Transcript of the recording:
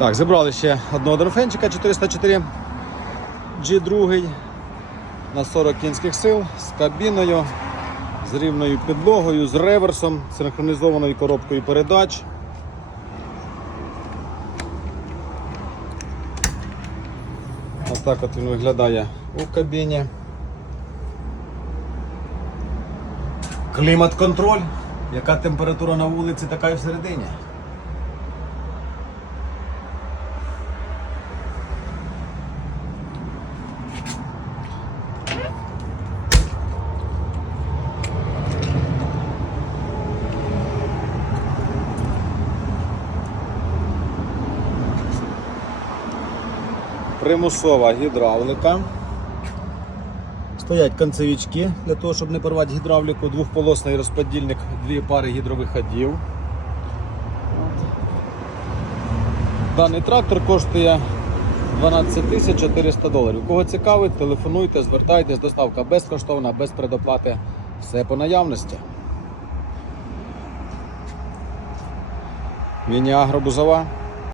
Так, зібрали ще одного дорфенчика 404 G2 на 40 кінських сил з кабіною, з рівною підлогою, з реверсом, синхронізованою коробкою передач. Ось так от він виглядає у кабіні. Клімат-контроль. Яка температура на вулиці, така і всередині. Примусова гідравлика. Стоять концевички для того, щоб не порвати гідравліку, двохполосний розподільник, дві пари гідровиходів. Даний трактор коштує 12 тисяч 400 доларів. Кого цікавить, телефонуйте, звертайтесь, доставка безкоштовна, без предоплати. Все по наявності. Міні-агро Бузова.